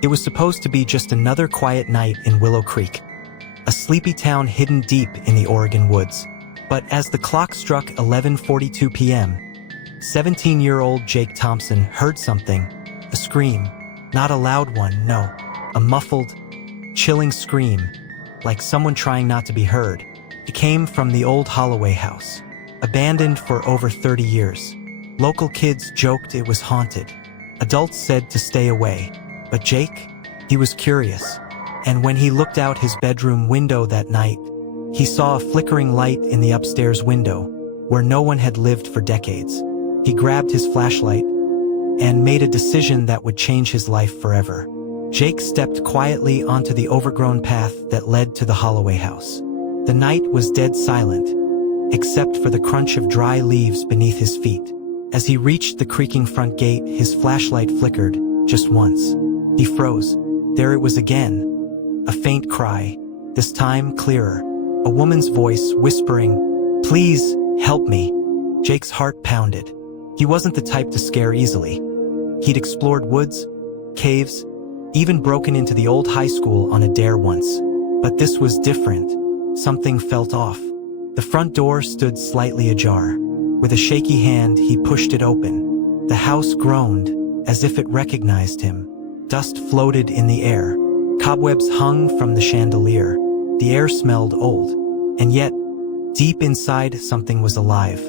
It was supposed to be just another quiet night in Willow Creek, a sleepy town hidden deep in the Oregon woods. But as the clock struck 11:42 p.m., 17-year-old Jake Thompson heard something, a scream. Not a loud one, no. A muffled, chilling scream, like someone trying not to be heard. It came from the old Holloway house, abandoned for over 30 years. Local kids joked it was haunted. Adults said to stay away. But Jake, he was curious. And when he looked out his bedroom window that night, he saw a flickering light in the upstairs window, where no one had lived for decades. He grabbed his flashlight and made a decision that would change his life forever. Jake stepped quietly onto the overgrown path that led to the Holloway house. The night was dead silent, except for the crunch of dry leaves beneath his feet. As he reached the creaking front gate, his flashlight flickered just once. He froze. There it was again. A faint cry, this time clearer. A woman's voice whispering, "Please, help me." Jake's heart pounded. He wasn't the type to scare easily. He'd explored woods, caves, even broken into the old high school on a dare once. But this was different. Something felt off. The front door stood slightly ajar. With a shaky hand, he pushed it open. The house groaned, as if it recognized him. Dust floated in the air. Cobwebs hung from the chandelier. The air smelled old. And yet, deep inside, something was alive.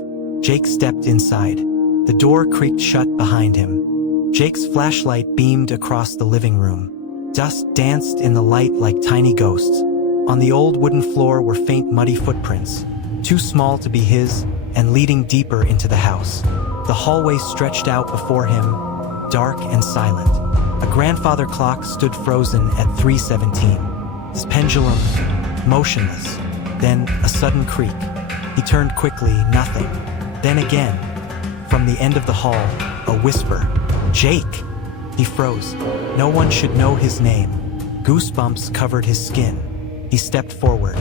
Jake stepped inside. The door creaked shut behind him. Jake's flashlight beamed across the living room. Dust danced in the light like tiny ghosts. On the old wooden floor were faint muddy footprints, too small to be his, and leading deeper into the house. The hallway stretched out before him, dark and silent. A grandfather clock stood frozen at 3:17. His pendulum, motionless. Then a sudden creak. He turned quickly, nothing. Then again. From the end of the hall, a whisper. "Jake!" He froze. No one should know his name. Goosebumps covered his skin. He stepped forward.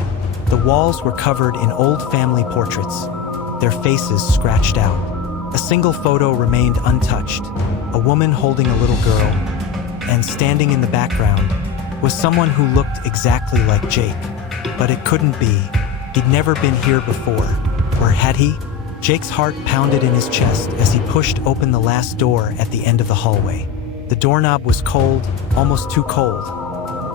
The walls were covered in old family portraits, their faces scratched out. A single photo remained untouched, a woman holding a little girl, and standing in the background was someone who looked exactly like Jake. But it couldn't be. He'd never been here before. Or had he? Jake's heart pounded in his chest as he pushed open the last door at the end of the hallway. The doorknob was cold, almost too cold,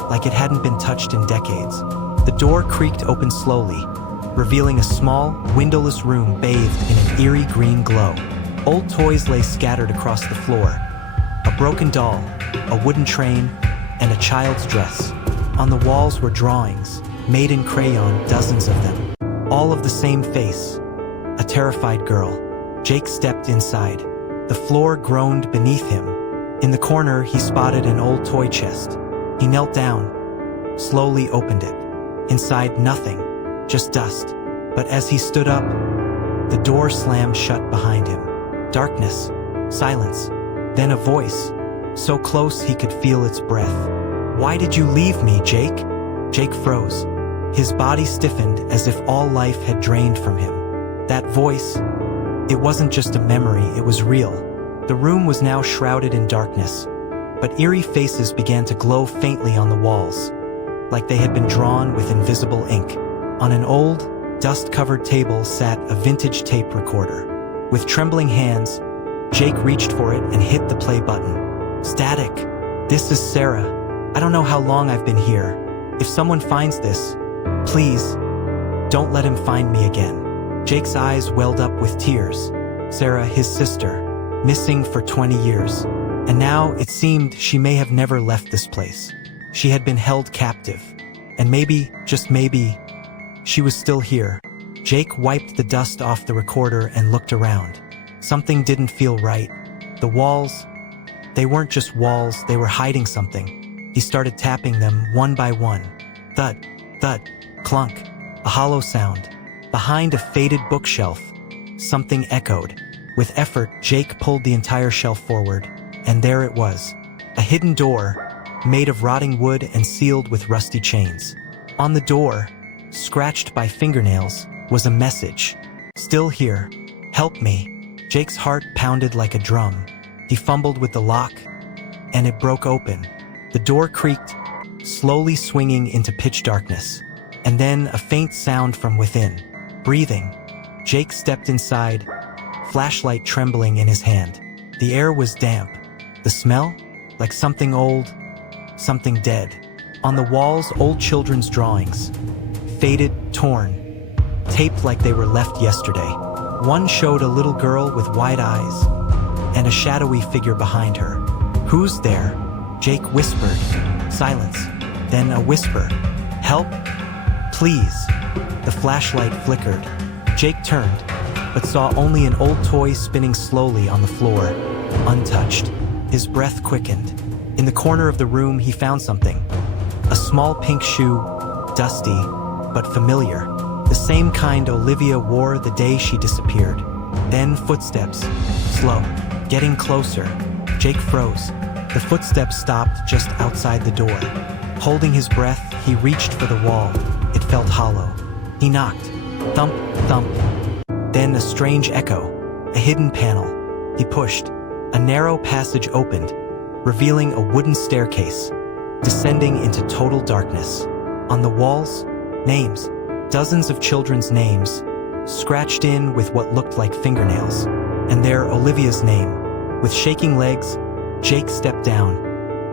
like it hadn't been touched in decades. The door creaked open slowly, revealing a small, windowless room bathed in an eerie green glow. Old toys lay scattered across the floor. A broken doll, a wooden train, and a child's dress. On the walls were drawings, made in crayon, dozens of them. All of the same face, a terrified girl. Jake stepped inside. The floor groaned beneath him. In the corner, he spotted an old toy chest. He knelt down, slowly opened it. Inside, nothing, just dust. But as he stood up, the door slammed shut behind him. Darkness, silence, then a voice, so close he could feel its breath. "Why did you leave me, Jake?" Jake froze. His body stiffened as if all life had drained from him. That voice, it wasn't just a memory, it was real. The room was now shrouded in darkness, but eerie faces began to glow faintly on the walls, like they had been drawn with invisible ink. On an old, dust-covered table sat a vintage tape recorder. With trembling hands, Jake reached for it and hit the play button. "Static. This is Sarah. I don't know how long I've been here. If someone finds this, please, don't let him find me again." Jake's eyes welled up with tears. Sarah, his sister, missing for 20 years. And now it seemed she may have never left this place. She had been held captive. And maybe, just maybe, she was still here. Jake wiped the dust off the recorder and looked around. Something didn't feel right. The walls, they weren't just walls, they were hiding something. He started tapping them one by one. Thud, thud, clunk, a hollow sound. Behind a faded bookshelf, something echoed. With effort, Jake pulled the entire shelf forward, and there it was. A hidden door, made of rotting wood and sealed with rusty chains. On the door, scratched by fingernails, was a message. "Still here. Help me." Jake's heart pounded like a drum. He fumbled with the lock, and it broke open. The door creaked, slowly swinging into pitch darkness. And then a faint sound from within. Breathing. Jake stepped inside, flashlight trembling in his hand. The air was damp. The smell? Like something old, something dead. On the walls, old children's drawings. Faded, torn, taped like they were left yesterday. One showed a little girl with wide eyes and a shadowy figure behind her. "Who's there?" Jake whispered. Silence. Then a whisper. "Help? Please." The flashlight flickered. Jake turned, but saw only an old toy spinning slowly on the floor, untouched. His breath quickened. In the corner of the room, he found something. A small pink shoe, dusty, but familiar. The same kind Olivia wore the day she disappeared. Then footsteps, slow, getting closer. Jake froze. The footsteps stopped just outside the door. Holding his breath, he reached for the wall. It felt hollow. He knocked. Thump, thump. Then a strange echo, a hidden panel. He pushed. A narrow passage opened, revealing a wooden staircase, descending into total darkness. On the walls, names. Dozens of children's names, scratched in with what looked like fingernails. And there, Olivia's name. With shaking legs, Jake stepped down,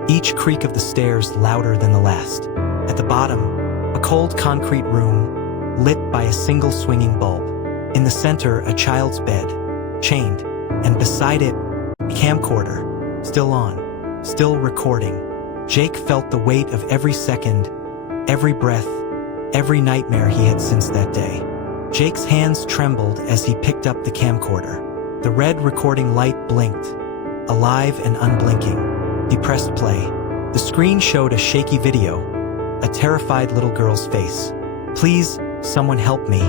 each creak of the stairs louder than the last. At the bottom, a cold concrete room, lit by a single swinging bulb. In the center, a child's bed, chained, and beside it, a camcorder, still on, still recording. Jake felt the weight of every second, every breath, every nightmare he had since that day. Jake's hands trembled as he picked up the camcorder. The red recording light blinked, alive and unblinking. He pressed play. The screen showed a shaky video, a terrified little girl's face. "Please, someone help me.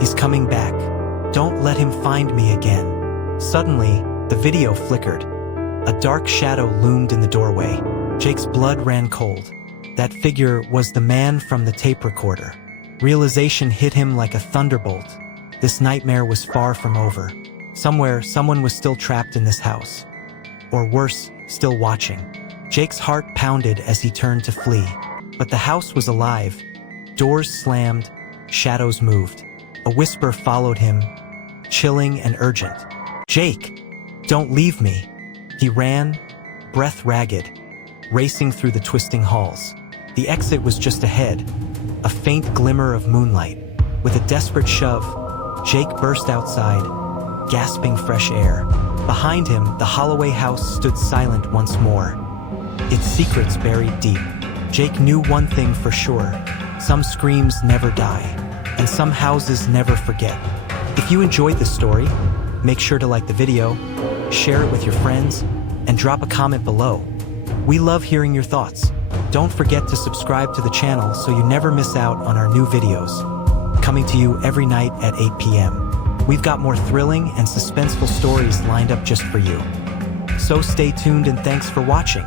He's coming back. Don't let him find me again." Suddenly, the video flickered. A dark shadow loomed in the doorway. Jake's blood ran cold. That figure was the man from the tape recorder. Realization hit him like a thunderbolt. This nightmare was far from over. Somewhere, someone was still trapped in this house. Or worse, still watching. Jake's heart pounded as he turned to flee. But the house was alive. Doors slammed, shadows moved. A whisper followed him, chilling and urgent. "Jake, don't leave me." He ran, breath ragged, racing through the twisting halls. The exit was just ahead, a faint glimmer of moonlight. With a desperate shove, Jake burst outside, gasping fresh air. Behind him, the Holloway house stood silent once more, its secrets buried deep. Jake knew one thing for sure: some screams never die, and some houses never forget. If you enjoyed this story, make sure to like the video, share it with your friends, and drop a comment below. We love hearing your thoughts. Don't forget to subscribe to the channel so you never miss out on our new videos, coming to you every night at 8 p.m. We've got more thrilling and suspenseful stories lined up just for you. So stay tuned and thanks for watching.